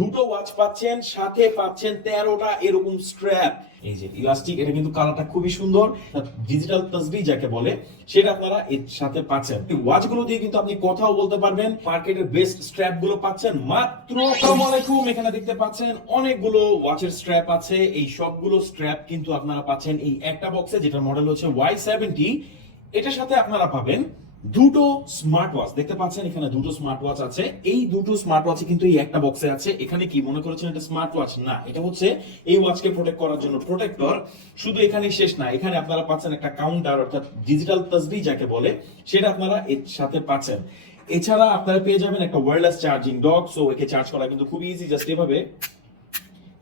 দুটো ওয়াচ পাচ্ছেন, সাথে পাচ্ছেন 13টা এরকম স্ট্র্যাপ। এই যে ইলাস্টিক, এটা কিন্তু কালারটা খুবই সুন্দর, ডিজিটাল তাসবিহ যাকে বলে সেটা আপনারা এর সাথে পাচ্ছেন। এই ওয়াচ গুলো দিয়ে কিন্তু আপনি কথাও বলতে পারবেন। মার্কেটের বেস্ট স্ট্র্যাপ গুলো পাচ্ছেন মাত্র। আসসালামু আলাইকুম, এখানে দেখতে পাচ্ছেন অনেকগুলো ওয়াচের স্ট্র্যাপ আছে। এই সবগুলো স্ট্র্যাপ কিন্তু আপনারা পাচ্ছেন এই একটা বক্সে, যেটার মডেল হচ্ছে Y70। এটার সাথে আপনারা পাবেন দুটো স্মার্ট ওয়াচ। দেখতে পাচ্ছেন এখানে দুটো স্মার্ট ওয়াচ আছে। এই দুটো স্মার্ট ওয়াচ কিন্তু এই একটা বক্সে আছে। এখানে কি মনে করেছেন এটা স্মার্ট ওয়াচ? না, এটা হচ্ছে এই ওয়াচকে প্রোটেক্ট করার জন্য প্রোটেক্টর। শুধু এখানেই শেষ না, এখানে আপনারা পাচ্ছেন একটা কাউন্টার, অর্থাৎ ডিজিটাল তাসবিহ যাকে বলে সেটা আপনারা এর সাথে পাচ্ছেন। এছাড়া আপনারা পেয়ে যাবেন একটা ওয়্যারলেস চার্জিং ডক। সো একে চার্জ করা কিন্তু খুব ইজি, জাস্ট এভাবে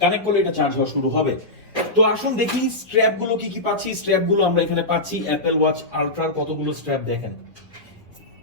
কানেক্ট করলে এটা চার্জ হওয়া শুরু হবে। তো আসুন দেখি স্ট্র্যাপ গুলো কি কি পাচ্ছি। স্ট্র্যাপ গুলো আমরা এখানে পাচ্ছি অ্যাপল ওয়াচ আলট্রার কতগুলো স্ট্র্যাপ দেখেন,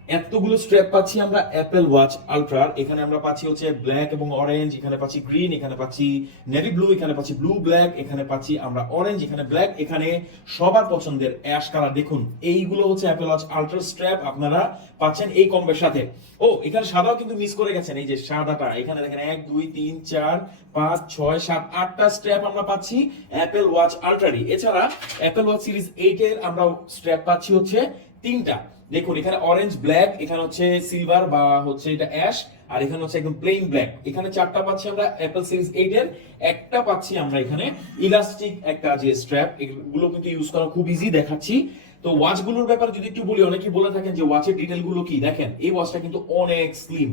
এতগুলো স্ট্র্যাপ পাচ্ছি আমরা অ্যাপল ওয়াচ আলট্রার। এখানে আমরা পাচ্ছি হচ্ছে ব্ল্যাক এবং অরেঞ্জ, এখানে পাচ্ছি গ্রিন, এখানে পাচ্ছি নেভি ব্লু, এখানে পাচ্ছি ব্লু ব্ল্যাক, এখানে পাচ্ছি আমরা অরেঞ্জ, এখানে ব্ল্যাক, এখানে সবার পছন্দের অ্যাশ কালার। দেখুন এইগুলো হচ্ছে অ্যাপল ওয়াচ আলট্রা স্ট্র্যাপ আপনারা পাচ্ছেন এই কম্বের সাথে। ও এখানে সাদাও কিন্তু মিস করে গেছেন, এই যে সাদাটা এখানে দেখেন 1 2 3 4 5 6 7 8টা স্ট্র্যাপ আমরা পাচ্ছি অ্যাপল ওয়াচ আলট্রারি। এছাড়া অ্যাপল ওয়াচ সিরিজ 8 এর আমরা স্ট্র্যাপ পাচ্ছি হচ্ছে 3টা। দেখুন এখানে অরেঞ্জ ব্ল্যাক, এখানে হচ্ছে সিলভার বা হচ্ছে এটা অ্যাশ, আর এখানে হচ্ছে একদম প্লেন ব্ল্যাক। এখানে 4টা পাচ্ছি আমরা অ্যাপল সিরিজ 8 এর। একটা পাচ্ছি আমরা এখানে ইলাস্টিক একটা যে স্ট্র্যাপ, এগুলো কিন্তু ইউজ করা খুব ইজি, দেখাচ্ছি। তো ওয়াচ গুলোর ব্যাপারে যদি একটু বলি, অনেকেই বলে থাকেন যে ওয়াচের ডিটেল গুলো কি। দেখেন এই ওয়াচটা কিন্তু অনেক স্লিম।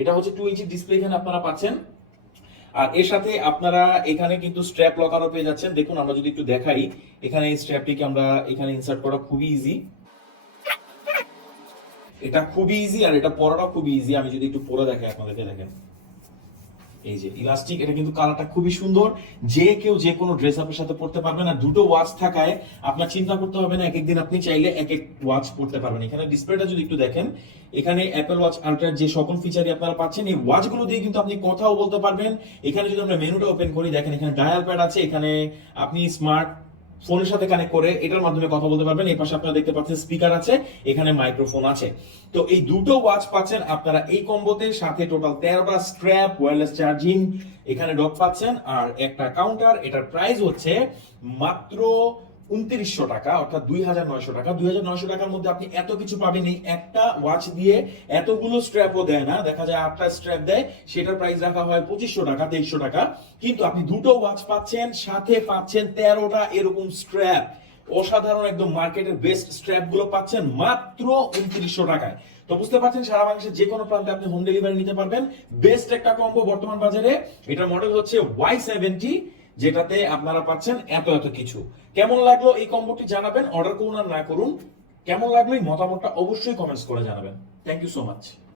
এটা হচ্ছে 2 ইঞ্চি ডিসপ্লে এখানে আপনারা পাচ্ছেন। আর এর সাথে আপনারা এখানে কিন্তু স্ট্র্যাপ লকারও পেয়ে যাচ্ছেন। দেখুন আমরা যদি একটু দেখাই, এখানে এই স্ট্র্যাপটিকে আমরা এখানে ইনসার্ট করা খুবই ইজি। এটা খুবই ইজি আর এটা পরাটাও খুবই ইজি। আমি যদি একটু পরে দেখাই আপনাদেরকে, দেখেন এই যে ইলাস্টিক, এটা কিন্তু কালারটা খুবই সুন্দর। যে কেউ যে কোনো ড্রেস আপের সাথে পড়তে পারবেন। আর দুটো ওয়াচ থাকায় আপনার চিন্তা করতে হবে না, এক এক দিন আপনি চাইলে এক এক ওয়াচ পড়তে পারবেন। এখানে ডিসপ্লেটা যদি একটু দেখেন, এখানে অ্যাপল ওয়াচ আলট্রার যে সকল ফিচারই আপনারা পাচ্ছেন, এই ওয়াচগুলো দিয়ে কিন্তু আপনি কথাও বলতে পারবেন। এখানে যদি আমরা মেনুটা ওপেন করি, দেখেন এখানে ডায়াল প্যাড আছে, এখানে আপনি স্মার্ট ফোনের সাথে কানেক্ট করে এটার মাধ্যমে কথা বলতে পারবেন। এই পাশে আপনারা দেখতে পাচ্ছেন স্পিকার আছে, এখানে মাইক্রোফোন আছে। তো এই দুটো ওয়াচ পাচ্ছেন আপনারা এই কম্বোতে, সাথে টোটাল 13টা স্ট্র্যাপ, ওয়্যারলেস চার্জিং এখানে ডক পাচ্ছেন, আর একটা কাউন্টার। এটার প্রাইস হচ্ছে মাত্র 2900 টাকা, অর্থাৎ 2900 টাকা। 2900 টাকার মধ্যে আপনি এত কিছু পাবেন। এই একটা ওয়াচ দিয়ে এতগুলো স্ট্র্যাপও দেয় না, দেখা যায় 8টা স্ট্র্যাপ দেয়, সেটার প্রাইস রাখা হয় 2500 টাকা, 2300 টাকা। কিন্তু আপনি দুটো ওয়াচ পাচ্ছেন, সাথে পাচ্ছেন 13টা এরকম স্ট্র্যাপ। অসাধারণ, একদম মার্কেটের বেস্ট স্ট্র্যাপ গুলো পাচ্ছেন মাত্র 2900 টাকায়। তো বুঝতে পারছেন সারা বাংলাদেশের যে কোনো প্রান্তে আপনি হোম ডেলিভারি নিতে পারবেন। বেস্ট একটা কম্বো বর্তমান বাজারে। এটার মডেল হচ্ছে Y70, যেটাতে আপনারা পাচ্ছেন এত এত কিছু। কেমন লাগলো এই কম্বোটি জানাবেন, অর্ডার করুন আর না করুন। কেমন লাগলো এই মতামতটা অবশ্যই কমেন্টস করে জানাবেন। Thank you so much.